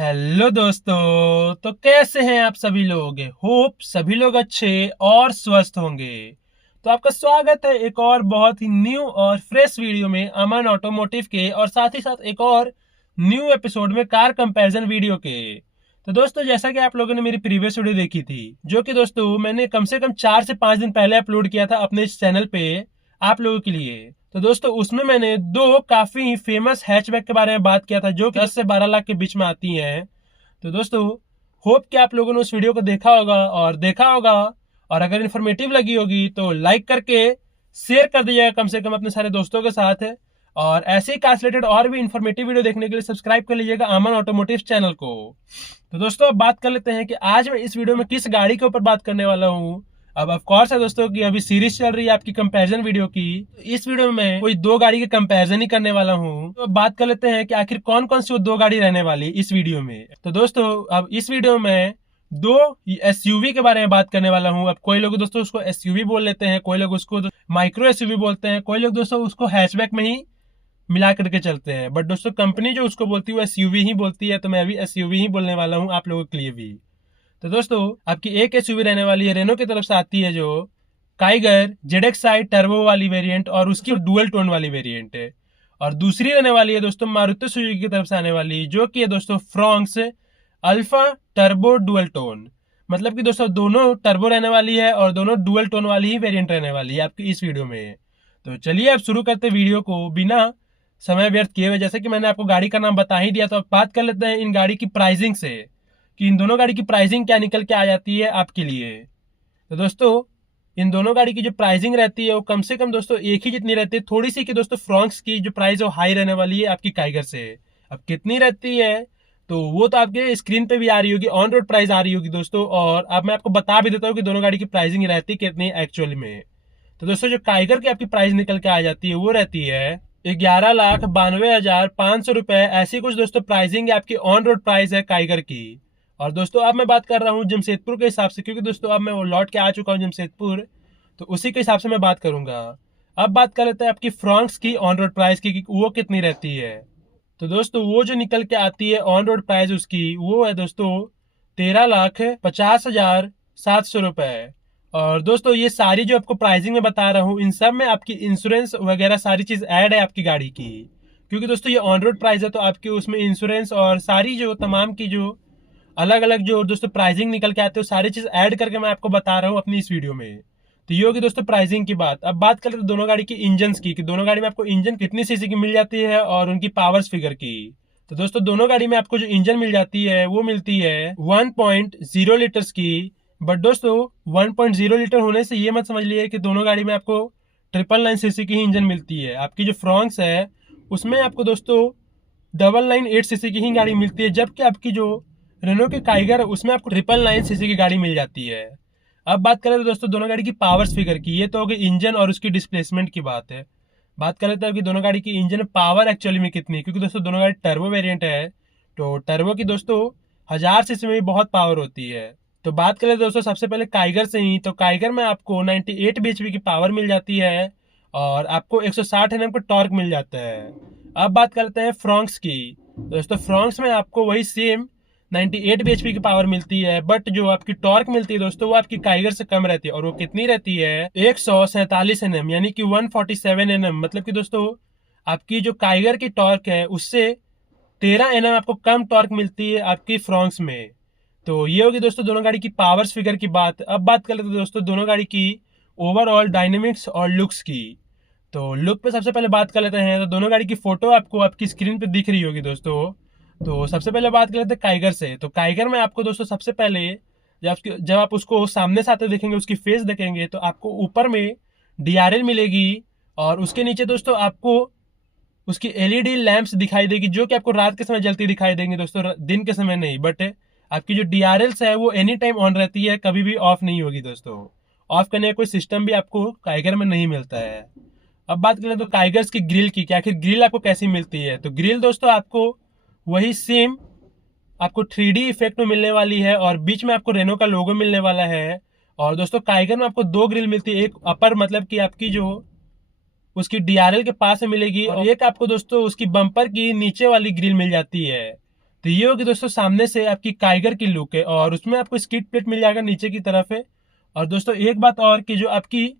Hello दोस्तों, तो कैसे हैं आप सभी लोग। होप सभी लोग अच्छे और स्वस्थ होंगे। तो आपका स्वागत है एक और बहुत ही न्यू और फ्रेश वीडियो में अमन ऑटोमोटिव के, और साथ ही साथ एक और न्यू एपिसोड में कार कंपैरिजन वीडियो के। तो दोस्तों, जैसा कि आप लोगों ने मेरी प्रीवियस वीडियो देखी थी, जो कि दोस्तों मैंने कम से कम 4 से 5 दिन पहले अपलोड किया था अपने इस चैनल पे आप लोगों के लिए। तो दोस्तों, उसमें मैंने दो काफी फेमस हैचबैक के बारे में बात किया था, जो कि 10 से 12 लाख के बीच में आती हैं। तो दोस्तों, होप कि आप लोगों ने उस वीडियो को देखा होगा, और अगर इन्फॉर्मेटिव लगी होगी तो लाइक करके शेयर कर दीजिएगा कम से कम अपने सारे दोस्तों के साथ। और ऐसे ही कार रिलेटेड और भी इन्फॉर्मेटिव वीडियो देखने के लिए सब्सक्राइब कर लीजिएगा अमन ऑटोमोटिव चैनल को। तो दोस्तों, अब बात कर लेते हैं कि आज मैं इस वीडियो में किस गाड़ी के ऊपर बात करने वाला हूँ। अब ऑफ कोर्स है दोस्तों कि अभी सीरीज चल रही है आपकी कंपैरिजन वीडियो की। इस वीडियो में मैं कोई दो गाड़ी के कंपैरिजन ही करने वाला हूँ। तो बात कर लेते हैं कि आखिर कौन कौन सी वो दो गाड़ी रहने वाली इस वीडियो में। तो दोस्तों, अब इस वीडियो में दो एसयूवी के बारे में बात करने वाला हूँ। अब कोई लोग दोस्तों उसको एसयूवी बोल लेते हैं, कोई लोग उसको माइक्रो एसयूवी बोलते हैं, कोई लोग दोस्तों उसको हैचबैक में ही मिला करके चलते हैं। बट दोस्तों, कंपनी जो उसको बोलती है वो एसयूवी ही बोलती है, तो मैं अभी एसयूवी ही बोलने वाला हूँ आप लोगों के लिए भी। तो दोस्तों, आपकी एक एसयूवी रहने वाली है, रेनो की तरफ से आती है, जो काइगर जेडएक्सआई टर्बो वाली वेरिएंट और उसकी डुअल टोन वाली वेरिएंट है। और दूसरी रहने वाली है दोस्तों मारुति सुजुकी की तरफ से आने वाली, जो कि है दोस्तों Fronx alpha turbo dual tone. मतलब कि दोस्तों दोनों टर्बो रहने वाली है और दोनों डुअल टोन वाली ही वेरिएंट रहने वाली है आपकी इस वीडियो में। तो चलिए अब शुरू करते हैं वीडियो को बिना समय व्यर्थ किए हुए। जैसे कि मैंने आपको गाड़ी का नाम बता ही दिया, तो अब बात कर लेते हैं इन गाड़ी की प्राइसिंग से कि इन दोनों गाड़ी की प्राइसिंग क्या निकल के आ जाती है आपके लिए। तो दोस्तों, इन दोनों गाड़ी की जो प्राइसिंग रहती है वो कम से कम दोस्तों एक ही जितनी रहती है, थोड़ी सी कि दोस्तों फ्रॉन्क्स की जो प्राइस है वो हाई रहने वाली है आपकी काइगर से। अब कितनी रहती है तो वो तो आपके स्क्रीन पे भी आ रही होगी, ऑन रोड प्राइस आ रही होगी दोस्तों। और अब मैं आपको बता भी देता हूँ कि दोनों गाड़ी की प्राइसिंग रहती कितनी एक्चुअली में। तो दोस्तों, जो काइगर की आपकी प्राइस निकल के आ जाती है वो रहती है 11,92,500 रुपए। ऐसी कुछ दोस्तों प्राइसिंग है आपकी, ऑन रोड प्राइस है काइगर की। और दोस्तों, अब मैं बात कर रहा हूँ जमशेदपुर के हिसाब से, क्योंकि दोस्तों अब मैं वो लौट के आ चुका हूँ जमशेदपुर, तो उसी के हिसाब से मैं बात करूंगा। अब बात कर लेते हैं आपकी फ्रॉन्क्स की ऑन रोड प्राइस की कि वो कितनी रहती है। तो दोस्तों, वो जो निकल के आती है ऑन रोड प्राइस उसकी, वो है दोस्तों 13,50,700 रुपए। और दोस्तों, ये सारी जो आपको प्राइसिंग में बता रहा हूँ, इन सब में आपकी इंश्योरेंस वगैरह सारी चीज ऐड है आपकी गाड़ी की। क्योंकि दोस्तों ये ऑन रोड प्राइस है, तो आपकी उसमें इंश्योरेंस और सारी जो तमाम की जो अलग अलग जो दोस्तों प्राइसिंग निकल के आते हैं, सारी चीज ऐड करके मैं आपको बता रहा हूँ अपनी इस वीडियो में। तो ये होगी दोस्तों प्राइसिंग की बात। अब बात करें तो दोनों गाड़ी की इंजन की, कि दोनों गाड़ी में आपको इंजन कितनी सीसी की मिल जाती है और उनकी पावर्स फिगर की। तो दोस्तों, दोनों गाड़ी में आपको जो इंजन मिल जाती है वो मिलती है 1.0 लीटर्स की। बट दोस्तों, 1.0 लीटर होने से ये मत समझ लिए कि दोनों गाड़ी में आपको 999 सीसी की ही इंजन मिलती है। आपकी जो फ्रॉन्क्स है उसमें आपको दोस्तों 998 सीसी की ही गाड़ी मिलती है, जबकि आपकी जो रेनो की काइगर है उसमें आपको 999 सीसी की गाड़ी मिल जाती है। अब बात करें तो दोस्तों दोनों गाड़ी की पावर्स फिगर की, ये तो हो गई इंजन और उसकी डिस्प्लेसमेंट की बात है। बात कर लेते हैं कि दोनों गाड़ी की इंजन पावर एक्चुअली में कितनी है, क्योंकि दोस्तों दोनों गाड़ी टर्बो वेरिएंट है, तो टर्बो की दोस्तों 1000 सीसी में भी बहुत पावर होती है। तो बात करें दोस्तों सबसे पहले काइगर से ही, तो काइगर में आपको 98 bhp की पावर मिल जाती है और आपको 160 Nm का टॉर्क मिल जाता है। अब बात करते हैं फ्रॉन्क्स की। दोस्तों, फ्रॉन्क्स में आपको वही सेम 98 bhp की पावर मिलती है, बट जो आपकी टॉर्क मिलती है दोस्तों वो आपकी काइगर से कम रहती है। और वो कितनी रहती है 147 Nm, यानी कि 147 Nm। मतलब कि दोस्तों आपकी जो काइगर की टॉर्क है उससे 13 Nm आपको कम टॉर्क मिलती है आपकी फ्रॉन्क्स में। तो ये होगी दोस्तों दोनों गाड़ी की पावर्स फिगर की बात। अब बात कर लेते हैं दोस्तों दोनों गाड़ी की ओवरऑल डायनेमिक्स और लुक्स की। तो लुक पे सबसे पहले बात कर लेते हैं। तो दोनों गाड़ी की फोटो आपको आपकी स्क्रीन पे दिख रही होगी दोस्तों। तो सबसे पहले बात कर लेते हैं काइगर से। तो काइगर में आपको दोस्तों सबसे पहले जब आप उसको सामने से आते देखेंगे, उसकी फेस देखेंगे, तो आपको ऊपर में डीआरएल मिलेगी और उसके नीचे दोस्तों आपको उसकी एलईडी लैंप्स दिखाई देगी, जो कि आपको रात के समय जलती दिखाई देंगी दोस्तों, दिन के समय नहीं। बट आपकी जो डीआरएल्स है वो एनी टाइम ऑन रहती है, कभी भी ऑफ नहीं होगी दोस्तों। ऑफ करने का कोई सिस्टम भी आपको काइगर में नहीं मिलता है। अब बात करें तो काइगर्स की ग्रिल की, कि आखिर ग्रिल आपको कैसी मिलती है। तो ग्रिल दोस्तों आपको वही सेम आपको 3D इफेक्ट में मिलने वाली है और बीच में आपको रेनो का लोगो मिलने वाला है। और दोस्तों काइगर में आपको दो ग्रिल मिलती है, एक अपर मतलब कि आपकी जो उसकी डीआरएल के पास में मिलेगी, और एक आपको दोस्तों उसकी बम्पर की नीचे वाली ग्रिल मिल जाती है। तो ये होगी दोस्तों सामने से आपकी काइगर की लुक है, और उसमें आपको स्किड प्लेट मिल जाएगा नीचे की तरफ है। और दोस्तों एक बात और कि जो आपकी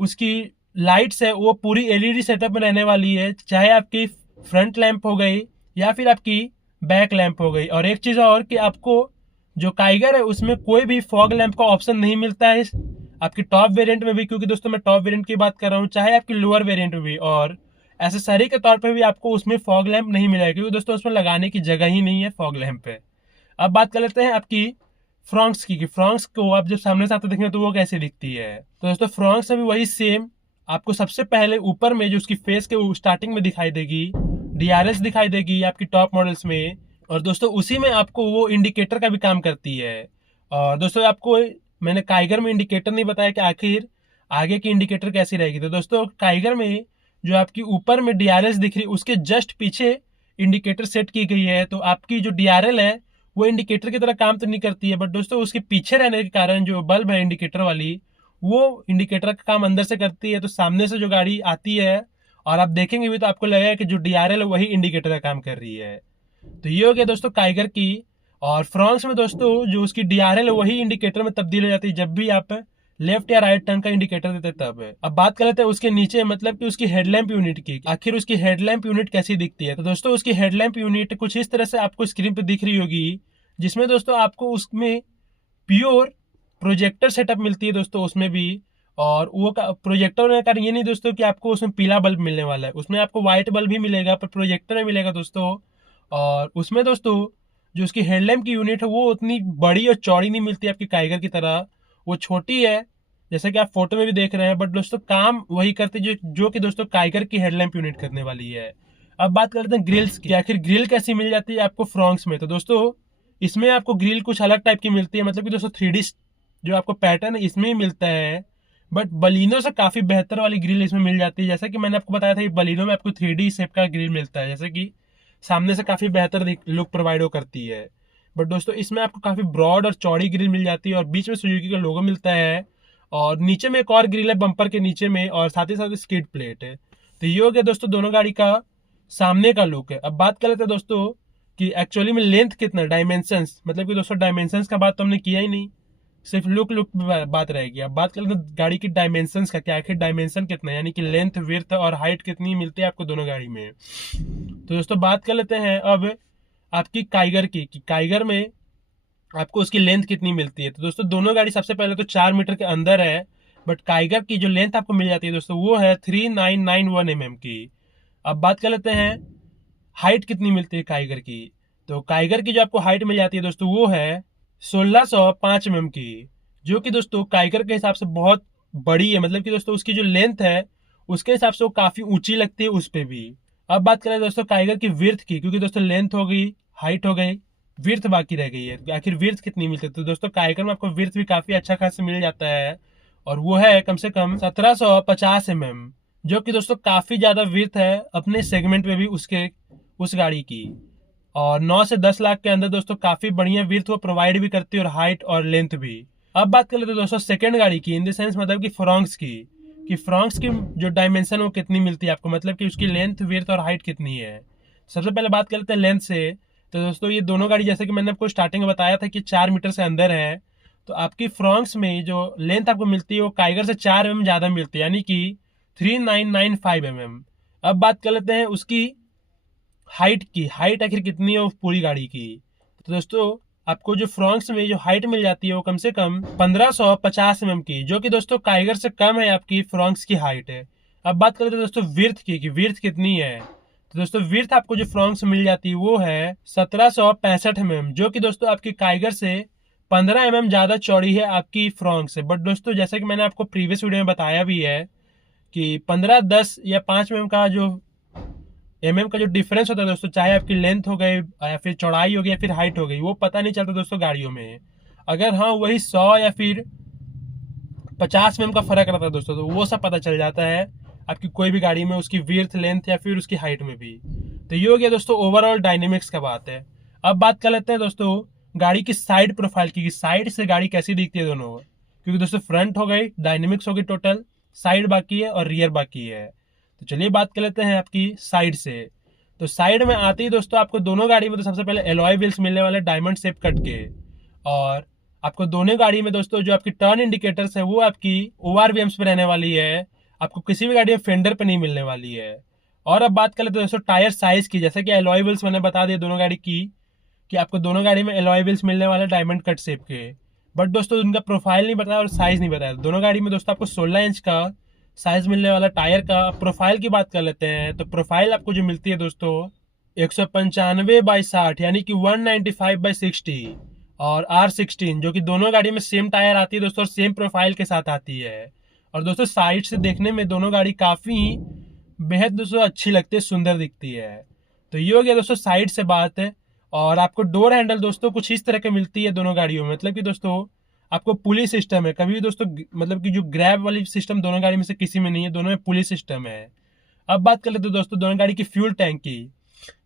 उसकी लाइट्स है वो पूरी एलईडी सेटअप में रहने वाली है, चाहे आपकी फ्रंट लैंप हो गई या फिर आपकी बैक लैंप हो गई। और एक चीज़ और कि आपको जो काइगर है उसमें कोई भी फॉग लैंप का ऑप्शन नहीं मिलता है आपकी टॉप वेरिएंट में भी, क्योंकि दोस्तों मैं टॉप वेरिएंट की बात कर रहा हूँ, चाहे आपकी लोअर वेरिएंट में भी। और एसेसरी के तौर पे भी आपको उसमें फॉग लैंप नहीं मिलेगा, क्योंकि दोस्तों उसमें लगाने की जगह ही नहीं है फॉग लैंप पे। अब बात कर लेते हैं आपकी फ्रॉन्क्स की, कि फ्रॉन्क्स को आप जब सामने से आते देखेंगे तो वो कैसी दिखती है। तो दोस्तों फ्रॉन्क्स में भी वही सेम, आपको सबसे पहले ऊपर में जो उसकी फेस के स्टार्टिंग में दिखाई देगी डीआरएस दिखाई देगी आपकी टॉप मॉडल्स में। और दोस्तों उसी में आपको वो इंडिकेटर का भी काम करती है। और दोस्तों आपको मैंने काइगर में इंडिकेटर नहीं बताया कि आखिर आगे की इंडिकेटर कैसी रहेगी। तो दोस्तों काइगर में जो आपकी ऊपर में डीआरएस दिख रही उसके जस्ट पीछे इंडिकेटर सेट की गई है। तो आपकी जो डीआरएल है वो इंडिकेटर की तरह काम तो नहीं करती है, बट दोस्तों उसके पीछे रहने के कारण जो बल्ब है इंडिकेटर वाली वो इंडिकेटर का काम अंदर से करती है। तो सामने से जो गाड़ी आती है और आप देखेंगे भी तो आपको लगेगा कि जो डीआरएल है वही इंडिकेटर का काम कर रही है। तो ये हो गया दोस्तों काइगर की। और फ्रॉन्क्स में दोस्तों जो उसकी डीआरएल है वही इंडिकेटर में तब्दील हो जाती है जब भी आप लेफ्ट या राइट टर्न का इंडिकेटर देते हैं तब। अब बात कर लेते हैं उसके नीचे, मतलब कि उसकी हेडलैम्प यूनिट की, आखिर उसकी हेडलैम्प यूनिट कैसी दिखती है। तो दोस्तों उसकी हेडलैम्प यूनिट कुछ इस तरह से आपको स्क्रीन पे दिख रही होगी, जिसमें दोस्तों आपको उसमें प्योर प्रोजेक्टर सेटअप मिलती है दोस्तों उसमें भी। और वो प्रोजेक्टर होने का कारण ये नहीं दोस्तों कि आपको उसमें पीला बल्ब मिलने वाला है, उसमें आपको व्हाइट बल्ब भी मिलेगा पर प्रोजेक्टर में मिलेगा दोस्तों। और उसमें दोस्तों जो उसकी हेडलैम्प की यूनिट है वो उतनी बड़ी और चौड़ी नहीं मिलती आपकी काइगर की तरह, वो छोटी है जैसे कि आप फोटो में भी देख रहे हैं, बट दोस्तों काम वही करती है जो कि दोस्तों काइगर की हेडलैम्प यूनिट करने वाली है। अब बात करते हैं ग्रिल्स की, आखिर ग्रिल कैसी मिल जाती है आपको फ्रॉन्क्स में। तो दोस्तों इसमें आपको ग्रिल कुछ अलग टाइप की मिलती है, मतलब कि दोस्तों 3D जो आपको पैटर्न है इसमें ही मिलता है, बट बलिनो से काफी बेहतर वाली ग्रिल इसमें मिल जाती है। जैसा कि मैंने आपको बताया था कि बलिनो में आपको 3D शेप का ग्रिल मिलता है, जैसे कि सामने से काफी बेहतर लुक प्रोवाइड हो करती है। बट दोस्तों इसमें आपको काफी ब्रॉड और चौड़ी ग्रिल मिल जाती है और बीच में सुजुकी का लोगो मिलता है। और नीचे में एक और ग्रिल है बम्पर के नीचे में, और साथ ही साथ स्किड प्लेट है। तो ये हो गया दोस्तों दोनों गाड़ी का सामने का लुक है। अब बात कर लेते हैं दोस्तों कि एक्चुअली में लेंथ कितना, डायमेंशंस, मतलब कि दोस्तों डायमेंशंस का बात तो हमने किया ही नहीं, सिर्फ लुक बात रहेगी। अब बात कर लेते हैं गाड़ी की डायमेंशंस का, क्या आखिर डायमेंशन कितना है, यानी कि लेंथ विड्थ और हाइट कितनी मिलती है आपको दोनों गाड़ी में। तो दोस्तों बात कर लेते हैं अब आपकी काइगर की, कि काइगर में आपको उसकी लेंथ कितनी मिलती है। तो दोस्तों दोनों गाड़ी सबसे पहले तो 4 मीटर के अंदर है, बट काइगर की जो लेंथ आपको मिल जाती है दोस्तों वो है 3991 की। अब बात कर लेते हैं हाइट कितनी मिलती है काइगर की। तो काइगर की जो आपको हाइट मिल जाती है दोस्तों वो है 1605 की, जो कि दोस्तों काइगर के हिसाब से बहुत बड़ी है, मतलब कि दोस्तों उसकी जो लेंथ है उसके हिसाब से वो काफी ऊंची लगती है उस पर भी। अब बात करें दोस्तों काइगर की विड्थ की, क्योंकि दोस्तों लेंथ हो गई, हाइट हो गई, विड्थ बाकी रह गई है, आखिर विड्थ कितनी मिलती है। तो दोस्तों काइगर में आपको विड्थ भी काफी अच्छा खासा मिल जाता है, और वो है कम से कम 1750 जो कि दोस्तों काफी ज्यादा विड्थ है अपने सेगमेंट में भी उसके उस गाड़ी की। और 9 से 10 लाख के अंदर दोस्तों काफी बढ़िया विड्थ वो प्रोवाइड भी करती है, और हाइट और लेंथ भी। अब बात कर लेते हैं दोस्तों सेकंड गाड़ी की, इन द सेंस मतलब कि फ्रॉन्क्स की, कि फ्रॉन्क्स की जो डायमेंशन वो कितनी मिलती है आपको, मतलब कि उसकी लेंथ विड्थ और हाइट कितनी है। सबसे पहले बात कर लेते हैं लेंथ से। तो दोस्तों ये दोनों गाड़ी जैसे कि मैंने आपको स्टार्टिंग में बताया था कि 4 मीटर से अंदर है, तो आपकी फ्रॉन्क्स में जो लेंथ आपको मिलती है वो काइगर से 4 mm ज्यादा मिलती है, यानी कि 3995 अब बात कर लेते हैं उसकी हाइट की, हाइट आखिर कितनी है उस पूरी गाड़ी की। तो दोस्तों आपको जो फ्रॉन्क्स में जो हाइट मिल जाती है वो कम से कम 1550 की, जो कि दोस्तों काइगर से कम है आपकी फ्रॉन्क्स की हाइट है। अब बात करते हैं दोस्तों विड्थ की, कि विड्थ कितनी है। तो दोस्तों विड्थ आपको जो फ्रॉन्क्स मिल जाती है वो है 1765 जो कि दोस्तों आपकी काइगर से 15 ज्यादा चौड़ी है आपकी फ्रॉन्क्स से। बट दोस्तों जैसे कि मैंने आपको प्रीवियस वीडियो में बताया भी है कि 15, 10 या 5 का जो का जो डिफरेंस होता है दोस्तों, चाहे आपकी लेंथ हो गई या फिर चौड़ाई हो गई या फिर हाइट हो गई, वो पता नहीं चलता दोस्तों गाड़ियों में। अगर हाँ वही 100 या फिर 50 का फर्क रहता है दोस्तों, तो वो सब पता चल जाता है आपकी कोई भी गाड़ी में, उसकी विड्थ, लेंथ या फिर उसकी हाइट में भी। तो ये हो गया दोस्तों ओवरऑल डायनेमिक्स का बात है। अब बात कर लेते हैं दोस्तों गाड़ी की साइड प्रोफाइल की, साइड से गाड़ी कैसी दिखती है दोनों, क्योंकि दोस्तों फ्रंट हो गई, डायनेमिक्स हो गई टोटल, साइड बाकी है और रियर बाकी है। तो चलिए बात कर लेते हैं आपकी साइड से। तो साइड में आते ही दोस्तों आपको दोनों गाड़ी में तो सबसे पहले एलॉय व्हील्स मिलने वाले डायमंड शेप कट के, और आपको दोनों गाड़ी में दोस्तों जो आपकी टर्न इंडिकेटर्स है वो आपकी ORVMs पे रहने वाली है, आपको किसी भी गाड़ी में फेंडर पे नहीं मिलने वाली है। और अब बात कर लेते हैं दोस्तों टायर साइज की, जैसे कि एलॉय व्हील्स मैंने बता दिया दोनों गाड़ी की कि आपको दोनों गाड़ी में एलॉय व्हील्स मिलने वाले डायमंड कट शेप के, बट दोस्तों उनका प्रोफाइल नहीं बताया और साइज नहीं बताया। दोनों गाड़ी में दोस्तों आपको 16 इंच का साइज मिलने वाला टायर का। प्रोफाइल की बात कर लेते हैं तो प्रोफाइल आपको जो मिलती है दोस्तों 195/60 यानी कि 195/60, और R16 जो कि दोनों गाड़ी में सेम टायर आती है दोस्तों और सेम प्रोफाइल के साथ आती है। और दोस्तों साइड से देखने में दोनों गाड़ी काफ़ी बेहद दोस्तों अच्छी लगती है, सुंदर दिखती है। तो ये हो गया दोस्तों साइड से बात है। और आपको डोर हैंडल दोस्तों कुछ इस तरह की मिलती है दोनों गाड़ियों में, मतलब कि दोस्तों आपको पुली सिस्टम है, कभी भी दोस्तों मतलब कि जो ग्रैब वाली सिस्टम दोनों गाड़ी में से किसी में नहीं है, दोनों में पुली सिस्टम है। अब बात कर लेते हैं दोस्तों दोनों गाड़ी की फ्यूल टैंक की,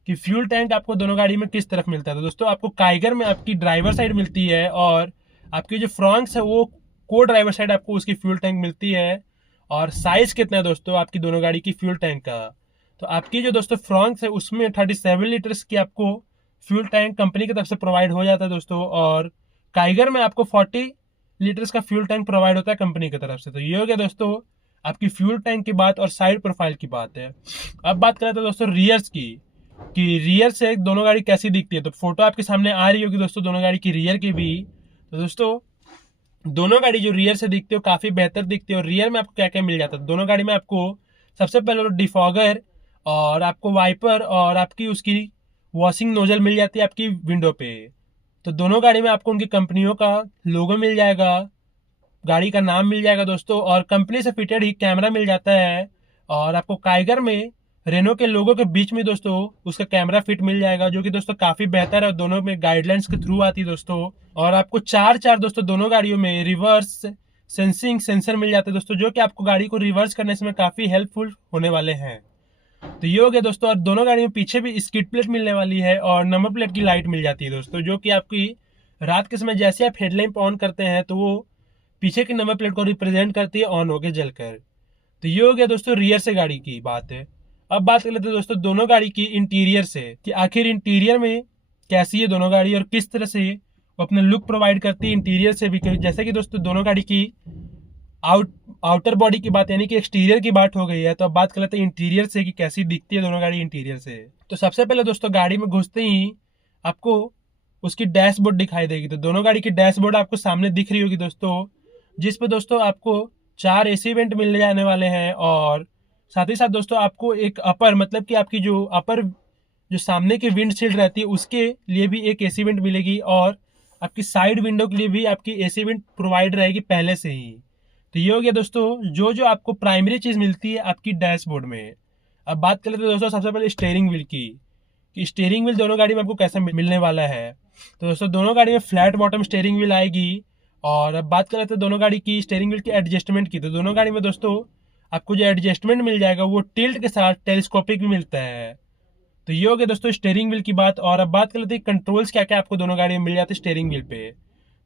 कि फ्यूल टैंक आपको दोनों गाड़ी में किस तरफ मिलता है। तो दोस्तों आपको काइगर में आपकी ड्राइवर साइड मिलती है, और आपकी जो फ्रॉन्क्स है वो को ड्राइवर साइड आपको उसकी फ्यूल टैंक मिलती है। और साइज कितना है दोस्तों आपकी दोनों गाड़ी की फ्यूल टैंक का, तो आपकी जो दोस्तों फ्रॉन्क्स है उसमें 37 लीटर्स की आपको फ्यूल टैंक कंपनी की तरफ से प्रोवाइड हो जाता है दोस्तों, और काइगर में आपको 40 लीटर्स का फ्यूल टैंक प्रोवाइड होता है कंपनी की तरफ से। तो ये हो गया दोस्तों आपकी फ्यूल टैंक की बात और साइड प्रोफाइल की बात है। अब बात करें तो दोस्तों रियर्स की, कि रियर से दोनों गाड़ी कैसी दिखती है। तो फोटो आपके सामने आ रही होगी दोस्तों दोनों गाड़ी की रियर की भी। तो दोस्तों दोनों गाड़ी जो रियर से दिखती है काफ़ी बेहतर दिखती है। और रियर में आपको क्या क्या मिल जाता है दोनों गाड़ी में, आपको सबसे पहले तो डिफॉगर और आपको वाइपर और आपकी उसकी वॉशिंग नोजल मिल जाती है आपकी विंडो पे। तो दोनों गाड़ी में आपको उनकी कंपनियों का लोगो मिल जाएगा, गाड़ी का नाम मिल जाएगा दोस्तों, और कंपनी से फिटेड ही कैमरा मिल जाता है। और आपको काइगर में रेनो के लोगों के बीच में दोस्तों उसका कैमरा फिट मिल जाएगा, जो कि दोस्तों काफ़ी बेहतर है और दोनों में गाइडलाइंस के थ्रू आती है दोस्तों। और आपको चार दोस्तों दोनों गाड़ियों में रिवर्स सेंसिंग सेंसर मिल जाते हैं दोस्तों, जो कि आपको गाड़ी को रिवर्स करने में काफ़ी हेल्पफुल होने वाले हैं। तो ये हो गया दोस्तों। और दोनों गाड़ी में पीछे भी स्किड प्लेट मिलने वाली है और नंबर प्लेट की लाइट मिल जाती है दोस्तों, जो कि आपकी रात के समय जैसे आप हेडलाइट ऑन करते हैं तो वो पीछे की नंबर प्लेट को रिप्रेजेंट करती है ऑन होकर जलकर। तो ये हो गया दोस्तों रियर से गाड़ी की बात है। अब बात कर लेते हैं दोस्तों दोनों गाड़ी की इंटीरियर से, कि आखिर इंटीरियर में कैसी है दोनों गाड़ी और किस तरह से वो अपना लुक प्रोवाइड करती है इंटीरियर से भी। जैसे कि दोस्तों दोनों गाड़ी की आउटर बॉडी की बात यानी कि एक्सटीरियर की बात हो गई है, तो अब बात कर लेते हैं इंटीरियर से कि कैसी दिखती है दोनों गाड़ी इंटीरियर से। तो सबसे पहले दोस्तों गाड़ी में घुसते ही आपको उसकी डैशबोर्ड दिखाई देगी। तो दोनों गाड़ी की डैशबोर्ड आपको सामने दिख रही होगी दोस्तों, जिस पे दोस्तों आपको 4 AC वेंट मिलने जाने वाले हैं। और साथ ही साथ दोस्तों आपको एक अपर मतलब कि आपकी जो अपर जो सामने की विंडशील्ड रहती है उसके लिए भी एक AC वेंट मिलेगी, और आपकी साइड विंडो के लिए भी आपकी AC वेंट प्रोवाइड रहेगी पहले से ही। तो ये हो गया दोस्तों जो जो आपको प्राइमरी चीज़ मिलती है आपकी डैशबोर्ड में। अब बात कर लेते हैं दोस्तों सबसे पहले स्टीयरिंग व्हील की, कि स्टीयरिंग व्हील दोनों गाड़ी में आपको कैसा मिलने वाला है। तो दोस्तों दोनों गाड़ी में फ्लैट बॉटम स्टीयरिंग व्हील आएगी। और अब बात कर लेते हैं दोनों गाड़ी की स्टीयरिंग व्हील की एडजस्टमेंट की। तो दोनों गाड़ी में दोस्तों आपको जो एडजस्टमेंट मिल जाएगा वो टिल्ट के साथ टेलीस्कोपिक भी मिलता है। तो ये हो गया दोस्तों स्टीयरिंग व्हील की बात। और अब बात कर लेते हैं कंट्रोल्स क्या क्या आपको दोनों गाड़ी में मिल जाते हैं स्टीयरिंग व्हील पे।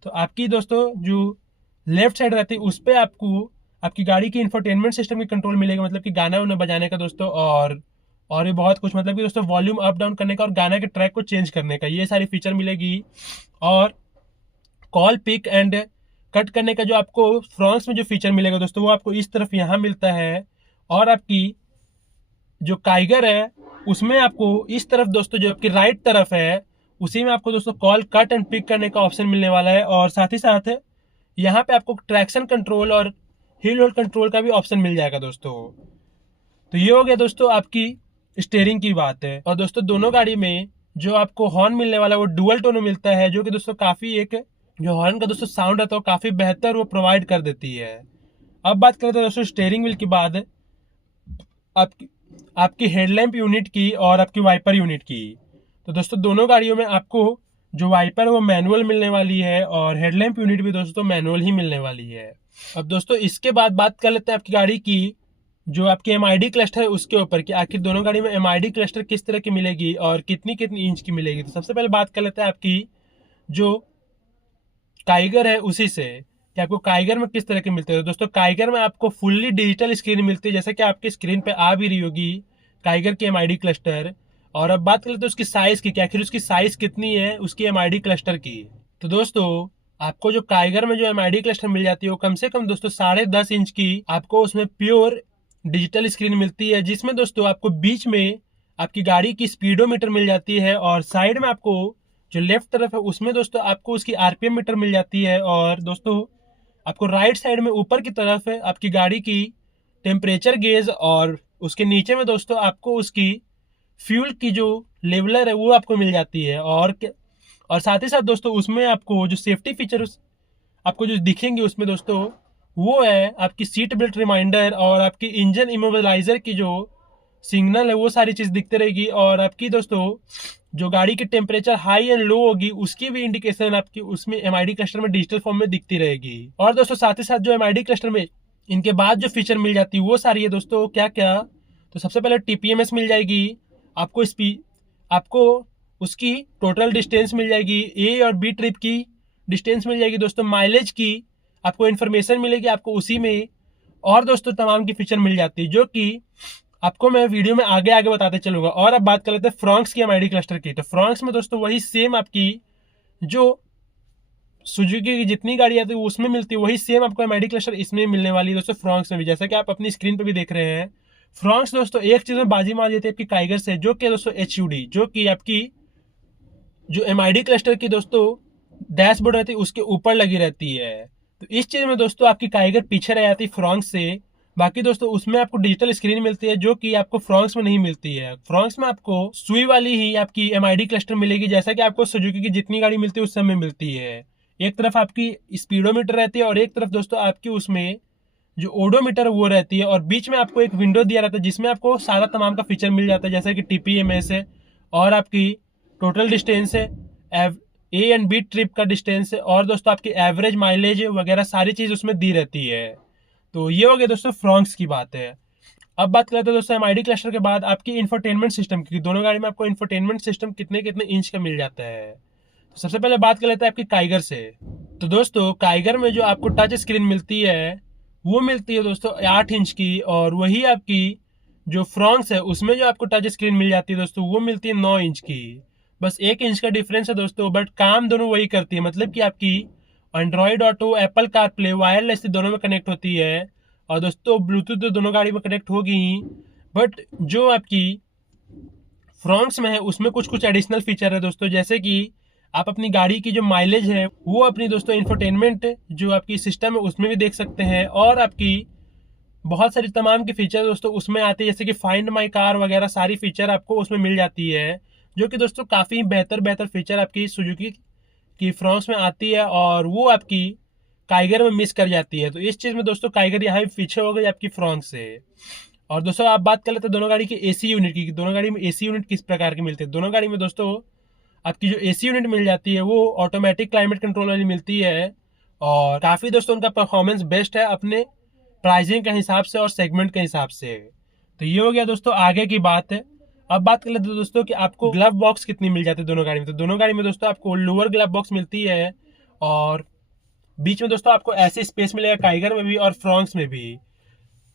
तो आपकी दोस्तों जो लेफ्ट साइड रहती है उस पर आपको आपकी गाड़ी की इंफोटेनमेंट सिस्टम की कंट्रोल मिलेगा, मतलब कि गाना उन्हें बजाने का दोस्तों, और भी बहुत कुछ, मतलब कि दोस्तों वॉल्यूम अप डाउन करने का और गाना के ट्रैक को चेंज करने का, ये सारी फीचर मिलेगी। और कॉल पिक एंड कट करने का जो आपको फ्रॉन्क्स में जो फीचर मिलेगा दोस्तों वो आपको इस तरफ यहाँ मिलता है। और आपकी जो काइगर है उसमें आपको इस तरफ दोस्तों जो आपकी राइट तरफ है उसी में आपको दोस्तों कॉल कट एंड पिक करने का ऑप्शन मिलने वाला है। और साथ ही साथ यहाँ पे आपको ट्रैक्शन कंट्रोल और हिल होल्ड कंट्रोल का भी ऑप्शन मिल जाएगा दोस्तों। तो ये हो गया दोस्तों आपकी स्टीयरिंग की बात है। और दोस्तों दोनों गाड़ी में जो आपको हॉर्न मिलने वाला है वो डुअल टोन में मिलता है, जो कि दोस्तों काफ़ी एक जो हॉर्न का दोस्तों साउंड रहता है वो काफ़ी बेहतर वो प्रोवाइड कर देती है। अब बात करते हैं दोस्तों स्टीयरिंग व्हील की बाद आपकी हेडलैम्प यूनिट की और आपकी वाइपर यूनिट की। तो दोस्तों दोनों गाड़ियों में आपको जो वाइपर है वो मैनुअल मिलने वाली है और हेडलैम्प यूनिट भी दोस्तों मैनुअल ही मिलने वाली है। अब दोस्तों इसके बाद बात कर लेते हैं आपकी गाड़ी की जो आपकी MID क्लस्टर है उसके ऊपर, कि आखिर दोनों गाड़ी में MID क्लस्टर किस तरह की मिलेगी और कितनी कितनी इंच की मिलेगी। तो सबसे पहले बात कर लेते हैं आपकी जो काइगर है उसी से, कि आपको काइगर में किस तरह के मिलते हैं। दोस्तों काइगर में आपको फुल्ली डिजिटल स्क्रीन मिलती है, जैसे कि आपकी स्क्रीन पे आ भी रही होगी काइगर की MID क्लस्टर। और अब बात कर लेते हैं उसकी साइज की, कि आखिर उसकी साइज कितनी है उसकी एमआईडी क्लस्टर की। तो दोस्तों आपको जो काइगर में जो एमआईडी क्लस्टर मिल जाती है वो कम से कम दोस्तों 10.5 इंच की आपको उसमें प्योर डिजिटल स्क्रीन मिलती है, जिसमें दोस्तों आपको बीच में आपकी गाड़ी की स्पीडोमीटर मिल जाती है और साइड में आपको जो लेफ्ट तरफ है उसमें दोस्तों आपको उसकी आरपीएम मीटर मिल जाती है। और दोस्तों आपको राइट साइड में ऊपर की तरफ है आपकी गाड़ी की टेम्परेचर गेज, और उसके नीचे में दोस्तों आपको उसकी फ्यूल की जो लेवलर है वो आपको मिल जाती है। और साथ ही साथ दोस्तों उसमें आपको जो सेफ्टी फीचर आपको जो दिखेंगे उसमें दोस्तों वो है आपकी सीट बेल्ट रिमाइंडर और आपकी इंजन इमोबिलाइजर की जो सिग्नल है वो सारी चीज दिखती रहेगी। और आपकी दोस्तों जो गाड़ी की टेम्परेचर हाई एंड लो होगी उसकी भी इंडिकेशन आपकी उसमें एमआईडी क्लस्टर में डिजिटल फॉर्म में दिखती रहेगी। और दोस्तों साथ ही साथ जो एमआईडी क्लस्टर में इनके बाद जो फीचर मिल जाती है वो सारी है दोस्तों क्या क्या। तो सबसे पहले टीपीएमएस मिल जाएगी आपको, आपको उसकी टोटल डिस्टेंस मिल जाएगी, ए और बी ट्रिप की डिस्टेंस मिल जाएगी दोस्तों, माइलेज की आपको इन्फॉर्मेशन मिलेगी आपको उसी में। और दोस्तों तमाम की फीचर मिल जाती है जो कि आपको मैं वीडियो में आगे आगे बताते चलूंगा। और अब बात कर लेते हैं फ्रॉन्क्स की एमआईडी क्लस्टर की। तो फ्रॉन्क्स में दोस्तों वही सेम आपकी जो सुजुकी की जितनी गाड़ी आती है उसमें मिलती है वही सेम आपको एमआईडी क्लस्टर इसमें मिलने वाली है दोस्तों फ्रॉन्क्स में भी, जैसा कि आप अपनी स्क्रीन पर भी देख रहे हैं। फ्रॉन्क्स दोस्तों एक चीज में बाजी मार देती है आपकी काइगर से, जो कि दोस्तों एचयूडी, जो कि आपकी जो एमआईडी क्लस्टर की दोस्तों डैशबोर्ड रहती है उसके ऊपर लगी रहती है। तो इस चीज में दोस्तों आपकी काइगर पीछे रह जाती है फ्रॉन्क्स से। बाकी दोस्तों उसमें आपको डिजिटल स्क्रीन मिलती है जो कि आपको फ्रॉन्क्स में नहीं मिलती है। फ्रॉन्क्स में आपको सुई वाली ही आपकी एमआईडी क्लस्टर मिलेगी, जैसा कि आपको सुजुकी की जितनी गाड़ी मिलती है उस सब में मिलती है। एक तरफ आपकी स्पीडोमीटर रहती है और एक तरफ दोस्तों आपकी उसमें जो ओडोमीटर वो रहती है, और बीच में आपको एक विंडो दिया रहता है जिसमें आपको सारा तमाम का फीचर मिल जाता है, जैसे कि टीपीएमएस है और आपकी टोटल डिस्टेंस है, ए एंड बी ट्रिप का डिस्टेंस है, और दोस्तों आपकी एवरेज माइलेज वगैरह सारी चीज उसमें दी रहती है। तो ये हो गया दोस्तों फ्रॉन्क्स की बात है। अब बात करते हैं दोस्तों एमआईडी क्लस्टर के बाद आपकी इंफोटेनमेंट सिस्टम की। दोनों गाड़ी में आपको इंफोटेनमेंट सिस्टम कितने कितने इंच का मिल जाता है। तो सबसे पहले बात कर लेते हैं आपकी काइगर से। तो दोस्तों काइगर में जो आपको टच स्क्रीन मिलती है वो मिलती है दोस्तों 8 इंच की, और वही आपकी जो फ्रॉन्क्स है उसमें जो आपको टच स्क्रीन मिल जाती है दोस्तों वो मिलती है 9 इंच की। बस 1 इंच का डिफरेंस है दोस्तों, बट काम दोनों वही करती है। मतलब कि आपकी Android auto, Apple CarPlay wireless दोनों में कनेक्ट होती है, और दोस्तों ब्लूटूथ तो दोनों गाड़ी में कनेक्ट होगी ही। बट जो आपकी फ्रॉन्क्स में है उसमें कुछ कुछ एडिशनल फीचर है दोस्तों, जैसे कि आप अपनी गाड़ी की जो माइलेज है वो अपनी दोस्तों इंफोटेनमेंट जो आपकी सिस्टम है उसमें भी देख सकते हैं, और आपकी बहुत सारी तमाम की फीचर दोस्तों उसमें आती है, जैसे कि फाइंड माई कार वगैरह सारी फीचर आपको उसमें मिल जाती है, जो कि दोस्तों काफ़ी बेहतर बेहतर फीचर आपकी सुजुकी की फ्रॉन्क्स में आती है और वो आपकी काइगर में मिस कर जाती है। तो इस चीज़ में दोस्तों काइगर यहाँ पीछे हो गई आपकी फ्रॉन्क्स से। और दोस्तों आप बात कर लेते हैं दोनों गाड़ी की एसी यूनिट की। दोनों गाड़ी में एसी यूनिट किस प्रकार की मिलती है। दोनों गाड़ी में दोस्तों आपकी जो एसी यूनिट मिल जाती है वो ऑटोमेटिक क्लाइमेट कंट्रोल वाली मिलती है, और काफ़ी दोस्तों उनका परफॉर्मेंस बेस्ट है अपने प्राइसिंग के हिसाब से और सेगमेंट के हिसाब से। तो ये हो गया दोस्तों आगे की बात है। अब बात कर लेते हैं दोस्तों कि आपको ग्लव बॉक्स कितनी मिल जाती है दोनों गाड़ी में। तो दोनों गाड़ी में दोस्तों आपको लोअर ग्लव बॉक्स मिलती है, और बीच में दोस्तों आपको ऐसे स्पेस मिलेगा काइगर में भी और फ्रॉन्क्स में भी।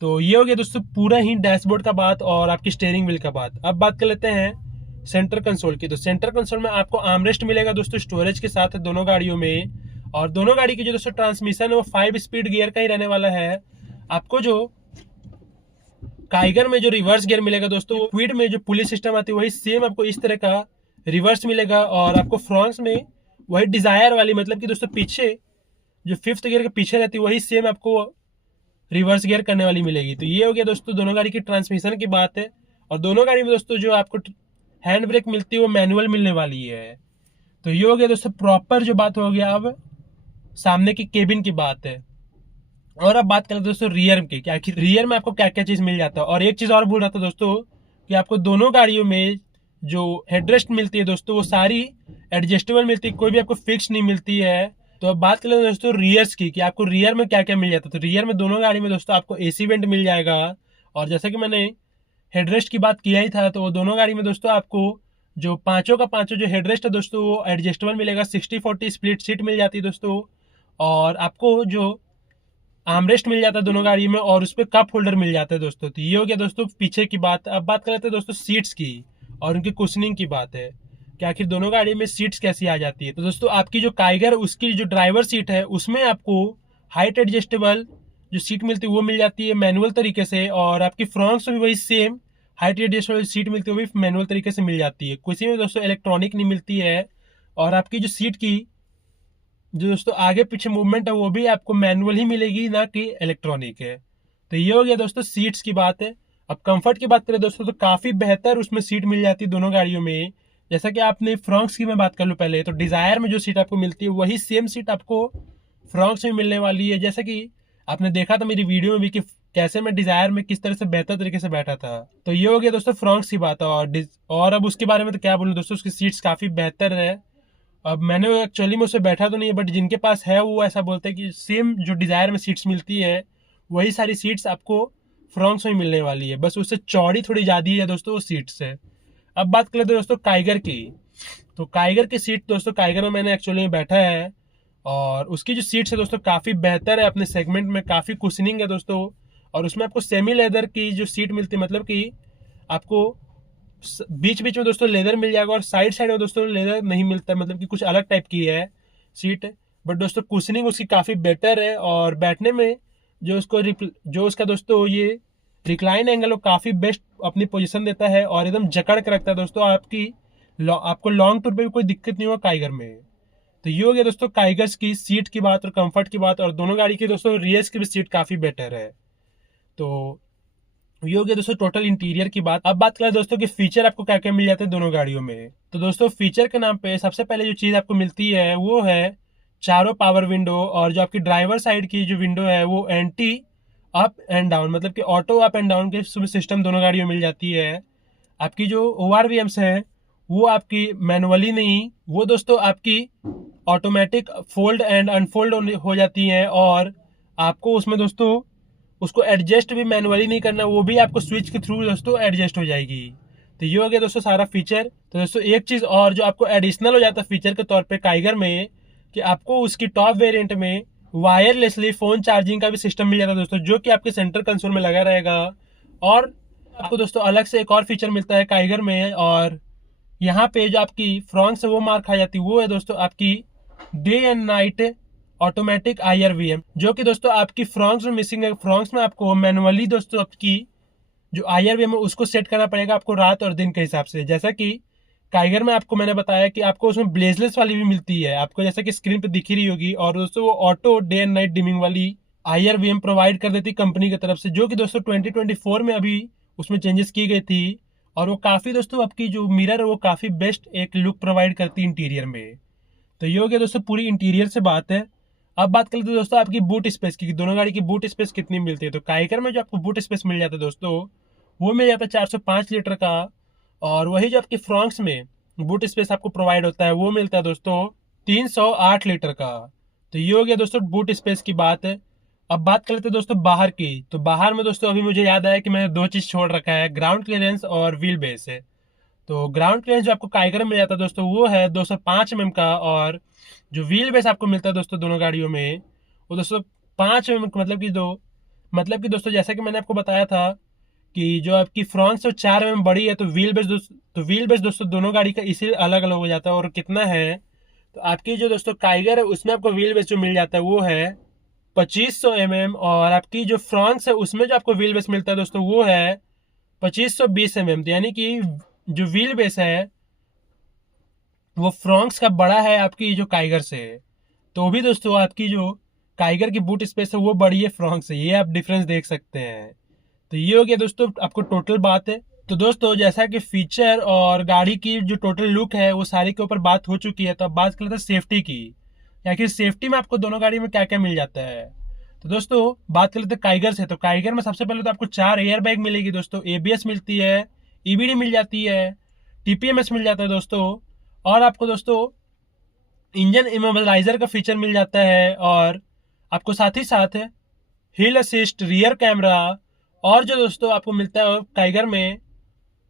तो ये हो गया दोस्तों पूरा ही डैशबोर्ड का बात और आपकी स्टीयरिंग व्हील का बात। अब बात कर लेते हैं सेंटर कंसोल की। तो सेंटर कंसोल में आपको आर्मरेस्ट मिलेगा दोस्तों स्टोरेज के साथ दोनों गाड़ियों में, और दोनों गाड़ी की जो दोस्तों ट्रांसमिशन है वो 5 स्पीड गियर का ही रहने वाला है। आपको जो काइगर में जो रिवर्स गियर मिलेगा दोस्तों, क्विड में जो पुलिस सिस्टम आती है वही सेम आपको इस तरह का रिवर्स मिलेगा, और आपको फ्रॉन्क्स में वही डिजायर वाली, मतलब कि दोस्तों पीछे जो 5th गियर के पीछे रहती है वही सेम आपको रिवर्स गियर करने वाली मिलेगी। तो ये हो गया दोस्तों दोनों गाड़ी की ट्रांसमिशन की बात है। और दोनों गाड़ी में दोस्तों जो आपको हैंड ब्रेक मिलती है वो मैनुअल मिलने वाली है। तो ये हो गया दोस्तों प्रॉपर जो बात हो गया। अब सामने की केबिन की बात है, और अब बात करें दोस्तों रियर की, क्या रियर में आपको क्या क्या चीज मिल जाता है। और एक चीज और भूल रहा था दोस्तों कि आपको दोनों गाड़ियों में जो हेडरेस्ट मिलती है दोस्तों वो सारी एडजस्टेबल मिलती है, कोई भी आपको फिक्स नहीं मिलती है। तो अब बात करें दोस्तों रियर्स की कि आपको रियर में क्या क्या मिल जाता है। तो रियर में दोनों गाड़ी में दोस्तों आपको एसी वेंट मिल जाएगा, और जैसा कि मैंने हेडरेस्ट की बात किया ही था, तो वो दोनों गाड़ी में दोस्तों आपको जो पांचों का पांचों जो हेडरेस्ट है दोस्तों वो एडजस्टेबल मिलेगा। 60-40 स्प्लिट सीट मिल जाती है दोस्तों, और आपको जो आर्मरेस्ट मिल जाता है दोनों गाड़ी में, और उस पर कप होल्डर मिल जाता है दोस्तों। तो ये हो गया दोस्तों पीछे की बात। अब बात कर लेते हैं दोस्तों सीट्स की, और उनकी कुशनिंग की बात है कि आखिर दोनों गाड़ी में सीट्स कैसी आ जाती है। तो दोस्तों आपकी जो काइगर उसकी जो ड्राइवर सीट है उसमें आपको हाइट एडजस्टेबल जो सीट मिलती है वो मिल जाती है मैनुअल तरीके से, और आपकी फ्रंट में भी वही सेम हाइट एडजस्टेबल सीट मिलती है, वो भी मैनुअल तरीके से मिल जाती है। किसी में दोस्तों इलेक्ट्रॉनिक नहीं मिलती है। और आपकी जो सीट की जो दोस्तों आगे पीछे मूवमेंट है वो भी आपको मैनुअल ही मिलेगी, ना कि इलेक्ट्रॉनिक है। तो ये हो गया दोस्तों सीट्स की बात है। अब कंफर्ट की बात करें दोस्तों तो काफ़ी बेहतर उसमें सीट मिल जाती है दोनों गाड़ियों में। जैसा कि आपने फ्रॉन्क्स की मैं बात कर लूँ पहले, तो डिज़ायर में जो सीट आपको मिलती है वही सेम सीट आपको फ्रॉन्क्स में मिलने वाली है। जैसा कि आपने देखा था मेरी वीडियो में भी कि कैसे मैं डिज़ायर में किस तरह से बेहतर तरीके से बैठा था। तो ये हो गया दोस्तों फ्रॉन्क्स की बात। और अब उसके बारे में तो क्या बोलूँ दोस्तों, उसकी सीट्स काफ़ी बेहतर है। अब मैंने एक्चुअली में उससे बैठा तो नहीं है, बट जिनके पास है वो ऐसा बोलते हैं कि सेम जो डिज़ायर में सीट्स मिलती है वही सारी सीट्स आपको फ्रॉन्क्स में मिलने वाली है, बस उससे चौड़ी थोड़ी ज़्यादा है दोस्तों वो सीट से। अब बात कर लेते हैं दोस्तों काइगर की। तो काइगर की सीट दोस्तों, काइगर में मैंने एक्चुअली में बैठा है और उसकी जो सीट्स है दोस्तों काफ़ी बेहतर है अपने सेगमेंट में, काफ़ी कुशनिंग है दोस्तों। और उसमें आपको सेमी लेदर की जो सीट मिलती है, मतलब कि आपको बीच बीच में दोस्तों लेदर मिल जाएगा और साइड साइड में दोस्तों लेदर नहीं मिलता, मतलब कि कुछ अलग टाइप की है सीट। बट दोस्तों कुशनिंग उसकी काफ़ी बेटर है और बैठने में जो उसका दोस्तों ये रिक्लाइन एंगल वो काफ़ी बेस्ट अपनी पोजीशन देता है और एकदम जकड़ के रखता है दोस्तों। आपको लॉन्ग टूर पे भी कोई दिक्कत नहीं होगा काइगर में। तो ये हो गया दोस्तों काइगर्स की सीट की बात और कंफर्ट की बात। और दोनों गाड़ी की दोस्तों रियर्स की भी सीट काफ़ी बेटर है। तो ये हो गया दोस्तों टोटल इंटीरियर की बात। अब बात करें दोस्तों कि फीचर आपको क्या क्या मिल जाते हैं दोनों गाड़ियों में। तो दोस्तों फीचर के नाम पे सबसे पहले जो चीज़ आपको मिलती है वो है चारों पावर विंडो, और जो आपकी ड्राइवर साइड की जो विंडो है वो एंटी अप एंड डाउन, मतलब कि ऑटो अप एंड डाउन के सिस्टम दोनों गाड़ियों में मिल जाती है। आपकी जो ORVMs है वो आपकी मैनुअली नहीं, वो दोस्तों आपकी ऑटोमेटिक फोल्ड एंड अनफोल्ड हो जाती हैं, और आपको उसमें दोस्तों उसको एडजस्ट भी मैनुअली नहीं करना, वो भी आपको स्विच के थ्रू दोस्तों एडजस्ट हो जाएगी। तो ये हो गया दोस्तों सारा फीचर। तो दोस्तों एक चीज़ और जो आपको एडिशनल हो जाता है फीचर के तौर पे काइगर में, कि आपको उसकी टॉप वेरिएंट में वायरलेसली फ़ोन चार्जिंग का भी सिस्टम मिल जाता है दोस्तों, जो कि आपके सेंटर कंसोल में लगा रहेगा। और आपको दोस्तों अलग से एक और फीचर मिलता है काइगर में, और यहाँ पे जो आपकी फ्रॉन्क्स से वो मार खा जाती है वो है दोस्तों आपकी day and night automatic IRVM, जो कि दोस्तों आपकी फ्रॉन्क्स में मिसिंग है। फ्रॉन्क्स में आपको मैनुअली दोस्तों आपकी जो IRVM है उसको सेट करना पड़ेगा आपको रात और दिन के हिसाब से। जैसा कि काइगर में आपको मैंने बताया कि आपको उसमें ब्लेजलेस वाली भी मिलती है, आपको जैसा कि स्क्रीन पे दिख ही रही होगी। और दोस्तों वो auto day and night dimming वाली IRVM प्रोवाइड कर देती कंपनी की तरफ से, जो कि दोस्तों 2024 में अभी उसमें चेंजेस की गई थी। और वो काफ़ी दोस्तों आपकी जो मिरर है वो काफ़ी बेस्ट एक लुक प्रोवाइड करती है इंटीरियर में। तो ये हो गया दोस्तों पूरी इंटीरियर से बात है। अब बात कर लेते हैं दोस्तों आपकी बूट स्पेस की, दोनों गाड़ी की बूट स्पेस कितनी मिलती है। तो काइगर में जो आपको बूट स्पेस मिल जाता है दोस्तों वो मिल जाता है 405 लीटर का, और वही जो आपकी फ्रॉन्क्स में बूट स्पेस आपको प्रोवाइड होता है वो मिलता है दोस्तों 308 लीटर का। तो ये हो गया दोस्तों बूट स्पेस की बात है। अब बात कर लेते हैं दोस्तों बाहर की। तो बाहर में दोस्तों अभी मुझे याद आया कि मैंने दो चीज़ छोड़ रखा है, ग्राउंड क्लियरेंस और व्हील बेस है। तो ग्राउंड क्लियरेंस जो आपको काइगर में मिल जाता है दोस्तों वो है 205 mm का, और जो व्हील बेस आपको मिलता है दोस्तों दोनों गाड़ियों में वो दोस्तों 5 mm, मतलब कि दोस्तों जैसा कि मैंने आपको बताया था कि जो आपकी फ्रंट से 4 mm बड़ी है, तो व्हील बेस दोस्तों दोनों गाड़ी का इसीलिए अलग अलग हो जाता है। और कितना है, तो आपकी जो दोस्तों काइगर है उसमें आपको व्हील बेस जो मिल जाता है वो है 2500 mm, और आपकी जो फ्रंट है उसमें जो आपको व्हील बेस मिलता है दोस्तों वो है 2520 mm। यानी कि जो व्हील बेस है वो फ्रॉन्क्स का बड़ा है आपकी जो काइगर से। तो भी दोस्तों आपकी जो काइगर की बूट स्पेस है वो बड़ी है फ्रॉन्क्स से, ये आप डिफरेंस देख सकते हैं। तो ये हो गया दोस्तों आपको टोटल बात है। तो दोस्तों जैसा कि फीचर और गाड़ी की जो टोटल लुक है वो सारी के ऊपर बात हो चुकी है, तो अब बात कर लेते हैं सेफ्टी की। आखिर सेफ्टी में आपको दोनों गाड़ी में क्या क्या मिल जाता है। तो दोस्तों बात कर लेते हैं काइगर से। तो काइगर में सबसे पहले तो आपको 4 एयर बैग मिलेगी दोस्तों, ABS मिलती है, EBD मिल जाती है, TPMS मिल जाता है दोस्तों, और आपको दोस्तों इंजन इमोबिलाइजर का फीचर मिल जाता है, और आपको साथ ही साथ हिल असिस्ट, रियर कैमरा, और जो दोस्तों आपको मिलता है काइगर में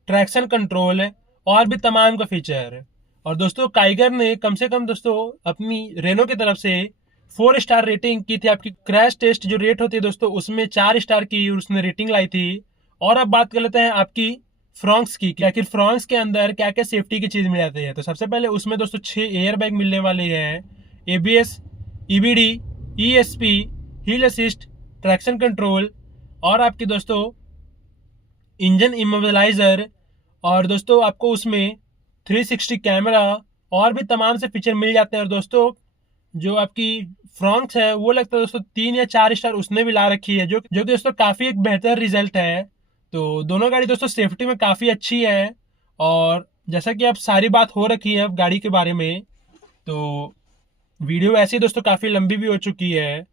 ट्रैक्शन कंट्रोल है, और भी तमाम का फीचर है। और दोस्तों काइगर ने कम से कम दोस्तों अपनी रेनो की तरफ से 4 स्टार रेटिंग की थी। आपकी क्रैश टेस्ट जो रेट होती है दोस्तों उसमें 4 स्टार की उसने रेटिंग लाई थी। और अब बात कर लेते हैं आपकी फ्रॉन्क्स की कि आखिर फ्रॉन्क्स के अंदर क्या क्या सेफ्टी की चीज मिल जाती है। तो सबसे पहले उसमें दोस्तों 6 एयर बैग मिलने वाले हैं, ABS, EBD, ESP, हिल असिस्ट, ट्रैक्शन कंट्रोल और आपकी दोस्तों इंजन इमोबिलाइजर। और दोस्तों आपको उसमें 360 कैमरा और भी तमाम से फीचर मिल जाते हैं। और दोस्तों जो आपकी फ्रॉन्क्स है वो लगता है दोस्तों 3 या 4 स्टार उसने भी ला रखी है, जो कि दोस्तों काफी एक बेहतर रिजल्ट है। तो दोनों गाड़ी दोस्तों सेफ्टी में काफी अच्छी है। और जैसा कि अब सारी बात हो रखी है अब गाड़ी के बारे में, तो वीडियो ऐसे ही दोस्तों काफी लंबी भी हो चुकी है।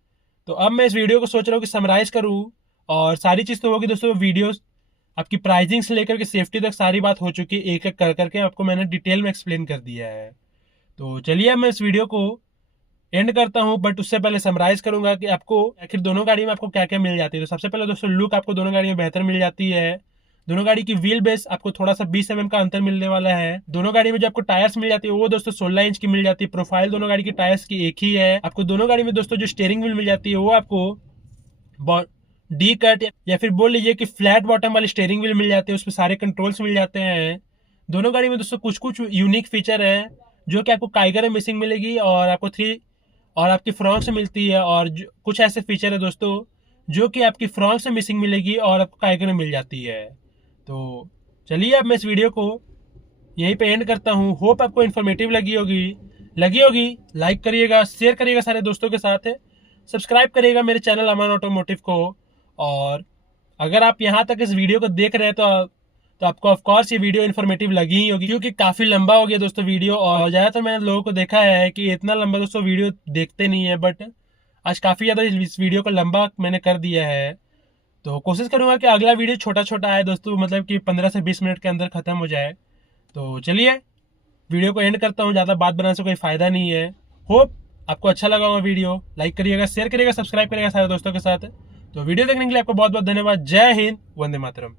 तो अब मैं इस वीडियो को सोच रहा हूँ कि समराइज करूँ, और सारी चीज तो होगी दोस्तों वीडियो आपकी प्राइसिंग से लेकर के सेफ्टी तक सारी बात हो चुकी है, एक एक कर करके आपको मैंने डिटेल में एक्सप्लेन कर दिया है। तो चलिए अब मैं इस वीडियो को एंड करता हूं, बट उससे पहले समराइज करूंगा कि आपको आखिर दोनों गाड़ी में आपको क्या क्या मिल जाती है। तो सबसे पहले दोस्तों लुक आपको दोनों गाड़ी में बेहतर मिल जाती है। दोनों गाड़ी की व्हील बेस आपको थोड़ा सा 20 mm का अंतर मिलने वाला है। दोनों गाड़ी में जो आपको टायर्स मिल जाती है वो दोस्तों 16 इंच की मिल जाती है। प्रोफाइल दोनों गाड़ी की टायर्स की एक ही है। आपको दोनों गाड़ी में दोस्तों जो स्टीयरिंग व्हील मिल जाती है वो आपको डी कट या फिर बोल लीजिए कि फ्लैट बॉटम वाली स्टीयरिंग व्हील मिल जाती है, उसमें सारे कंट्रोल्स मिल जाते हैं। दोनों गाड़ी में दोस्तों कुछ कुछ यूनिक फीचर है जो कि आपको काइगर में मिसिंग मिलेगी और आपको और आपकी फ्रॉन्क से मिलती है। और कुछ ऐसे फीचर है दोस्तों जो कि आपकी फ्रॉन्क से मिसिंग मिलेगी और आपको काइगर में मिल जाती है। तो चलिए अब मैं इस वीडियो को यहीं पे एंड करता हूँ। होप आपको इन्फॉर्मेटिव लगी होगी। लाइक करिएगा, शेयर करिएगा सारे दोस्तों के साथ, सब्सक्राइब करिएगा मेरे चैनल अमन ऑटोमोटिव को। और अगर आप यहाँ तक इस वीडियो को देख रहे हैं तो आपको ऑफ कोर्स ये वीडियो इन्फॉर्मेटिव लगी ही होगी, क्योंकि काफी लंबा हो गया दोस्तों वीडियो। और ज्यादातर मैंने लोगों को देखा है कि इतना लंबा दोस्तों वीडियो देखते नहीं है, बट आज काफी ज्यादा इस वीडियो को लंबा मैंने कर दिया है। तो कोशिश करूंगा कि अगला वीडियो छोटा छोटा आए दोस्तों, मतलब कि 15 से 20 मिनट के अंदर खत्म हो जाए। तो चलिए वीडियो को एंड करता हूँ, ज्यादा बात बनाने से कोई फायदा नहीं है। होप आपको अच्छा लगा होगा वीडियो। लाइक करिएगा, शेयर करिएगा, सब्सक्राइब करिएगा सारे दोस्तों के साथ। तो वीडियो देखने के लिए आपको बहुत बहुत धन्यवाद। जय हिंद, वंदे मातरम।